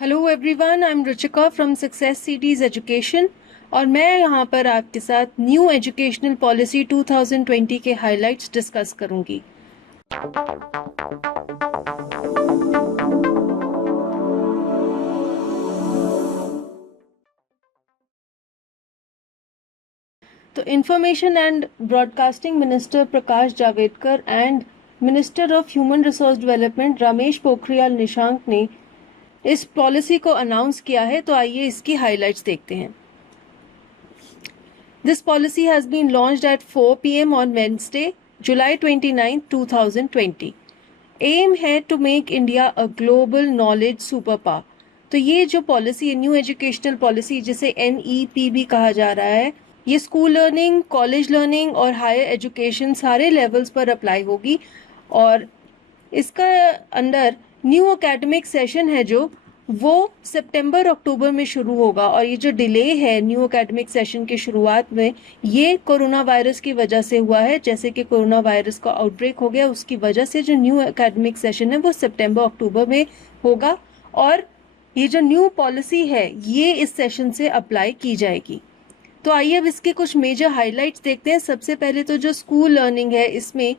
Hello everyone, I am Ruchika from SuccessCDs education और मैं यहाँ पर आपके साथ न्यू एजुकेशनल पॉलिसी 2020 के हाइलाइट्स डिस्कस करूँगी। तो information and broadcasting minister Prakash Javadekar and minister of human resource development Ramesh Pokhriyal Nishank ने इस पॉलिसी को अनाउंस किया है। तो आइए इसकी हाइलाइट्स देखते हैं। This policy has been launched at 4 p.m. on Wednesday, July 29, 2020. Aim है to make India a global knowledge superpower. तो ये जो पॉलिसी है, न्यू एजुकेशनल पॉलिसी, जिसे NEP भी कहा जा रहा है, ये स्कूल लर्निंग, कॉलेज लर्निंग और हायर एजुकेशन सारे लेवल्स पर अप्लाई होगी। और इसका अंडर न्यू एकेडमिक सेशन है जो वो सितंबर अक्टूबर में शुरू होगा। और ये जो डिले है न्यू एकेडमिक सेशन की शुरुआत में, ये कोरोना वायरस की वजह से हुआ है। जैसे कि कोरोना वायरस का आउटब्रेक हो गया, उसकी वजह से जो न्यू एकेडमिक सेशन है वो सितंबर अक्टूबर में होगा। और ये जो न्यू पॉलिसी है ये इस सेशन से अप्लाई की जाएगी। तो आइए अब इसके कुछ मेजर हाईलाइट्स देखते हैं। सबसे पहले तो जो स्कूल लर्निंग है, इसमें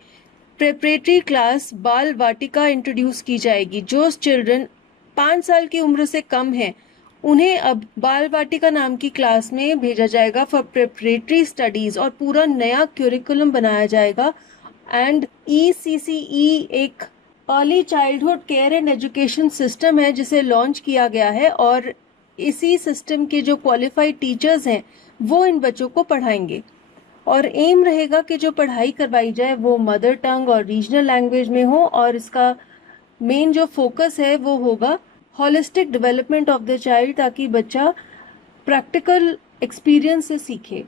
प्रेपरेटरी क्लास बाल वाटिका इंट्रोड्यूस की जाएगी। जो चिल्ड्रन 5 साल की उम्र से कम है उन्हें अब बाल वाटिका नाम की क्लास में भेजा जाएगा फॉर प्रेपरेटरी स्टडीज और पूरा नया क्यूरिकुलम बनाया जाएगा। एंड ECCE एक early childhood care and education system है जिसे लॉन्च किया गया है और इसी सिस्टम के जो क्वालिफाइड टीचर्स हैं वो इन बच्चों को पढ़ाएंगे। और एम रहेगा कि जो पढ़ाई करवाई जाए वो मदर टंग और रीजनल लैंग्वेज में हो और इसका मेन जो फोकस है वो होगा holistic development of the child, ताकि बच्चा प्रैक्टिकल एक्सपीरियंस से सीखे।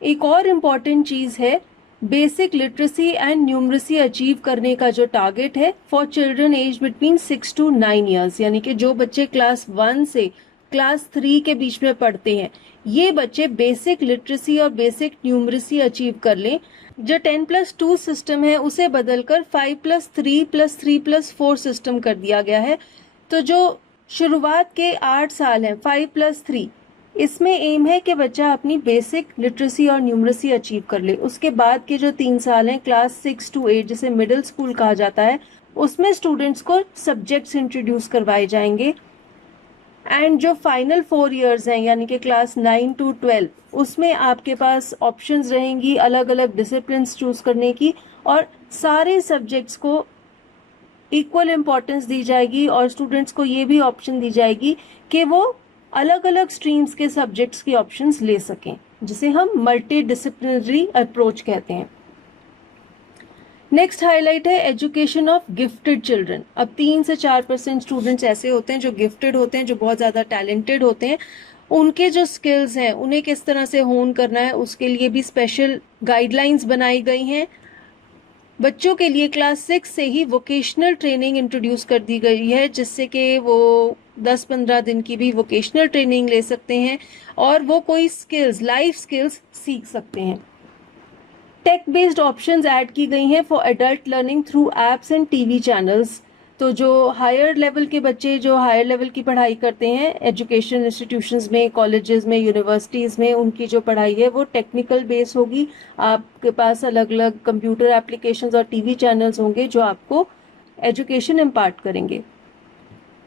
एक और इम्पॉर्टेंट चीज़ है basic literacy and numeracy achieve करने का जो टारगेट है for children age between 6 to 9 years, यानी कि जो बच्चे क्लास 1 से क्लास 3 के बीच में पढ़ते हैं ये बच्चे बेसिक लिटरेसी और बेसिक न्यूमरेसी अचीव कर लें। जो 10+2 सिस्टम है उसे बदलकर 5+3+3+4 सिस्टम कर दिया गया है। तो जो शुरुआत के 8 साल हैं 5+3, इसमें एम है कि बच्चा अपनी बेसिक लिटरेसी और न्यूमरेसी अचीव कर ले। उसके बाद के जो 3 साल हैं क्लास 6 to 8 जिसे मिडिल स्कूल कहा जाता है, उसमें स्टूडेंट्स को सब्जेक्ट्स इंट्रोड्यूस करवाए जाएंगे। एंड जो फाइनल 4 इयर्स हैं यानी कि क्लास 9 to 12, उसमें आपके पास ऑप्शंस रहेंगी अलग अलग डिसिप्लिन्स चूज करने की और सारे सब्जेक्ट्स को इक्वल इम्पोर्टेंस दी जाएगी और स्टूडेंट्स को ये भी ऑप्शन दी जाएगी कि वो अलग अलग स्ट्रीम्स के सब्जेक्ट्स की ऑप्शंस ले सकें, जिसे हम मल्टी डिसिप्लिनरी अप्रोच कहते हैं। नेक्स्ट हाईलाइट है एजुकेशन ऑफ गिफ्टेड चिल्ड्रन। अब 3 से 4% स्टूडेंट्स ऐसे होते हैं जो गिफ्टेड होते हैं, जो बहुत ज़्यादा टैलेंटेड होते हैं। उनके जो स्किल्स हैं उन्हें किस तरह से होन करना है उसके लिए भी स्पेशल गाइडलाइंस बनाई गई हैं। बच्चों के लिए क्लास 6 से ही वोकेशनल ट्रेनिंग इंट्रोड्यूस कर दी गई है, जिससे कि वो 10-15 दिन की भी वोकेशनल ट्रेनिंग ले सकते हैं और वो कोई स्किल्स, लाइफ स्किल्स सीख सकते हैं। टेक बेस्ड ऑप्शंस ऐड की गई हैं for adult learning through apps and TV channels. तो जो हायर लेवल के बच्चे जो हायर लेवल की पढ़ाई करते हैं एजुकेशन इंस्टीट्यूशंस में, कॉलेजेस में, यूनिवर्सिटीज़ में, उनकी जो पढ़ाई है वो टेक्निकल बेस होगी। आपके पास अलग अलग कंप्यूटर एप्लीकेशंस और टीवी चैनल्स होंगे जो आपको एजुकेशन इम्पार्ट करेंगे।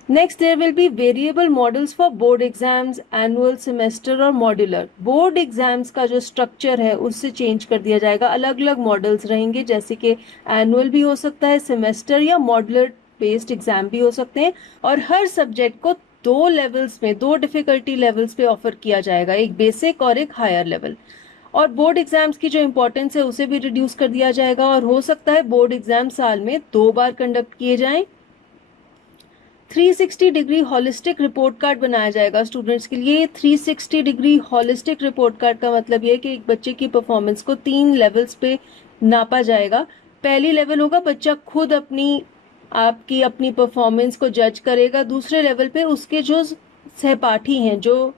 Next there will be variable models for board exams, annual, semester और मॉड्यूलर। बोर्ड एग्जाम्स का जो स्ट्रक्चर है उससे चेंज कर दिया जाएगा। अलग अलग मॉडल्स रहेंगे, जैसे कि एनुअल भी हो सकता है, सेमेस्टर या मॉड्यूलर बेस्ड एग्जाम भी हो सकते हैं। और हर सब्जेक्ट को 2 लेवल्स में, 2 डिफिकल्टी लेवल्स पे ऑफर किया जाएगा, एक बेसिक और एक हायर लेवल। और बोर्ड एग्जाम्स की जो इंपॉर्टेंस है उसे भी रिड्यूस कर दिया जाएगा और हो सकता है बोर्ड एग्जाम साल में 2 बार कंडक्ट किए जाएं। 360 डिग्री हॉलिस्टिक रिपोर्ट कार्ड बनाया जाएगा स्टूडेंट्स के लिए। 360 डिग्री हॉलिस्टिक रिपोर्ट कार्ड का मतलब ये है कि एक बच्चे की परफॉर्मेंस को 3 लेवल्स पे नापा जाएगा। पहली लेवल होगा बच्चा खुद अपनी परफॉर्मेंस को जज करेगा। दूसरे लेवल पे उसके जो सहपाठी हैं, जो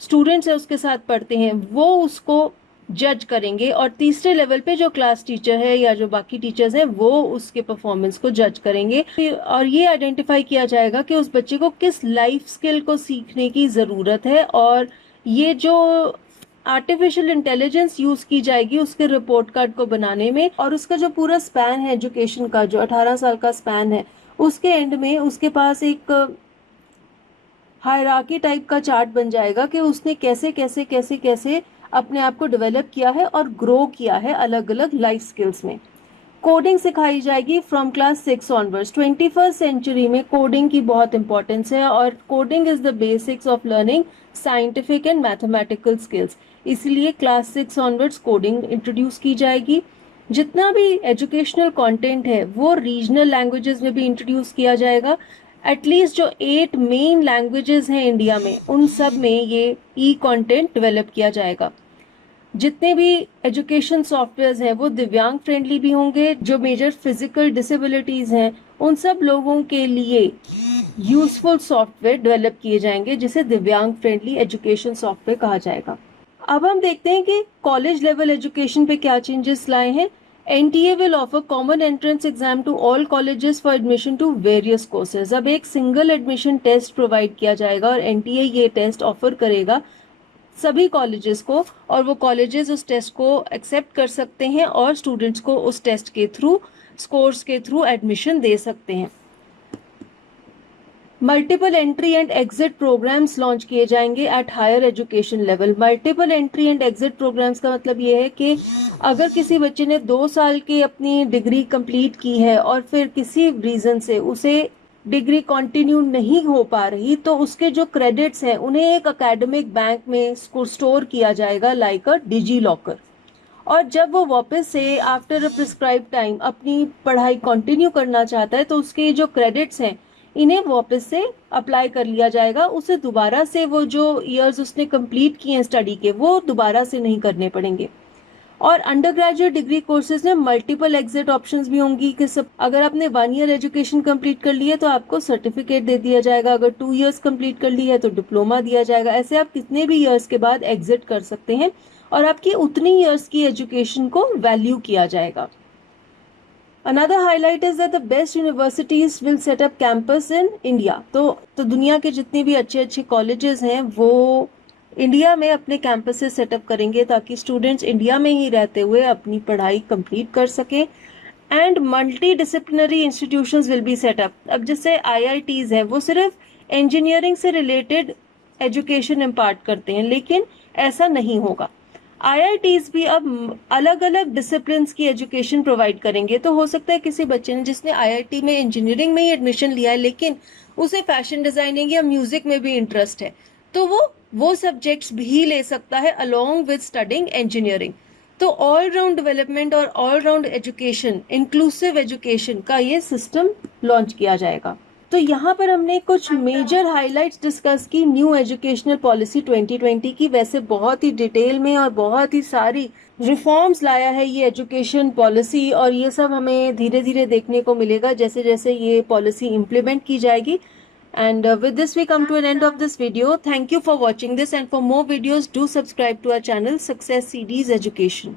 स्टूडेंट्स हैं उसके साथ पढ़ते हैं, वो उसको जज करेंगे, और तीसरे लेवल पे जो क्लास टीचर है या जो बाकी टीचर्स हैं वो उसके परफॉर्मेंस को जज करेंगे, और ये आइडेंटिफाई किया जाएगा कि उस बच्चे को किस लाइफ स्किल को सीखने की ज़रूरत है, और ये जो आर्टिफिशियल इंटेलिजेंस यूज की जाएगी उसके रिपोर्ट कार्ड को बनाने में, और उसका जो पूरा स्पैन है एजुकेशन का, जो 18 साल का स्पैन है, उसके एंड में उसके पास एक हायरार्की टाइप का चार्ट बन जाएगा कि उसने कैसे कैसे कैसे कैसे अपने आप को डेवलप किया है और ग्रो किया है अलग अलग लाइफ स्किल्स में। कोडिंग सिखाई जाएगी from class 6 onwards. 21st century में कोडिंग की बहुत इंपॉर्टेंस है, और coding is the basics of learning scientific and mathematical skills, इसलिए क्लास 6 ऑनवर्ड्स कोडिंग इंट्रोड्यूस की जाएगी। जितना भी एजुकेशनल कंटेंट है वो रीजनल लैंग्वेजेस में भी इंट्रोड्यूस किया जाएगा। एटलीस्ट जो 8 मेन लैंग्वेजेस हैं इंडिया में, उन सब में ये ई कंटेंट डेवलप किया जाएगा। जितने भी एजुकेशन सॉफ्टवेयर हैं वो दिव्यांग फ्रेंडली भी होंगे। जो मेजर फिजिकल डिसेबिलिटीज हैं उन सब लोगों के लिए यूजफुल सॉफ्टवेयर डेवलप किए जाएंगे, जिसे दिव्यांग फ्रेंडली एजुकेशन सॉफ्टवेयर कहा जाएगा। अब हम देखते हैं कि कॉलेज लेवल एजुकेशन पे क्या चेंजेस लाए हैं। NTA will offer common entrance exam to all colleges for admission to various courses। अब एक सिंगल एडमिशन टेस्ट प्रोवाइड किया जाएगा और NTA ये टेस्ट ऑफर करेगा सभी कॉलेजेस को, और वो कॉलेजेस उस टेस्ट को एक्सेप्ट कर सकते हैं और स्टूडेंट्स को उस टेस्ट के थ्रू, स्कोर्स के थ्रू एडमिशन दे सकते हैं। Multiple entry and exit programmes launch किए जाएंगे at higher education level. Multiple entry and exit programmes का मतलब ये है कि अगर किसी बच्चे ने 2 साल की अपनी डिग्री कंप्लीट की है और फिर किसी रीजन से उसे डिग्री कंटिन्यू नहीं हो पा रही, तो उसके जो क्रेडिट्स हैं उन्हें एक एकेडमिक बैंक में स्टोर किया जाएगा लाइक अ डिजी लॉकर, और जब वो वापस से आफ्टर अ प्रिस्क्राइब टाइम अपनी पढ़ाई कंटिन्यू करना चाहता है तो उसके जो क्रेडिट्स हैं इन्हें वापस से अप्लाई कर लिया जाएगा। उसे दोबारा से वो जो ईयर्स उसने कंप्लीट किए हैं स्टडी के, वो दोबारा से नहीं करने पड़ेंगे। और अंडर ग्रेजुएट डिग्री कोर्सेज में मल्टीपल एग्जिट ऑप्शंस भी होंगी कि सब, अगर आपने 1 ईयर एजुकेशन कंप्लीट कर ली है तो आपको सर्टिफिकेट दे दिया जाएगा, अगर 2 इयर्स कंप्लीट कर ली है तो डिप्लोमा दिया जाएगा। ऐसे आप कितने भी ईयर्स के बाद एग्जिट कर सकते हैं और आपकी उतनी ईयर्स की एजुकेशन को वैल्यू किया जाएगा। Another highlight is that the best universities will set up campus in India। तो दुनिया के जितने भी अच्छे अच्छे कॉलेजेस हैं वो इंडिया में अपने कैंपसेस सेटअप करेंगे ताकि स्टूडेंट्स इंडिया में ही रहते हुए अपनी पढ़ाई कंप्लीट कर सकें। And multi disciplinary institutions will be set up. अब जैसे IITs हैं वो सिर्फ इंजीनियरिंग से रिलेटेड एजुकेशन इम्पार्ट करते हैं, लेकिन ऐसा नहीं होगा। IITs भी अब अलग अलग डिसिप्लिन्स की एजुकेशन प्रोवाइड करेंगे। तो हो सकता है किसी बच्चे ने जिसने IIT में इंजीनियरिंग में ही एडमिशन लिया है लेकिन उसे फैशन डिजाइनिंग या म्यूजिक में भी इंटरेस्ट है, तो वो सब्जेक्ट्स भी ले सकता है अलोंग विद स्टडिंग इंजीनियरिंग। तो ऑल राउंड डेवलपमेंट और all round education, inclusive education का ये सिस्टम लॉन्च किया जाएगा। तो यहाँ पर हमने कुछ मेजर हाइलाइट्स डिस्कस की न्यू एजुकेशनल पॉलिसी 2020 की। वैसे बहुत ही डिटेल में और बहुत ही सारी रिफॉर्म्स लाया है ये एजुकेशन पॉलिसी, और ये सब हमें धीरे धीरे देखने को मिलेगा जैसे जैसे ये पॉलिसी इम्प्लीमेंट की जाएगी। And with this we come to an end of this video. Thank you for watching this, and for more videos do subscribe to our channel SuccessCDs Education.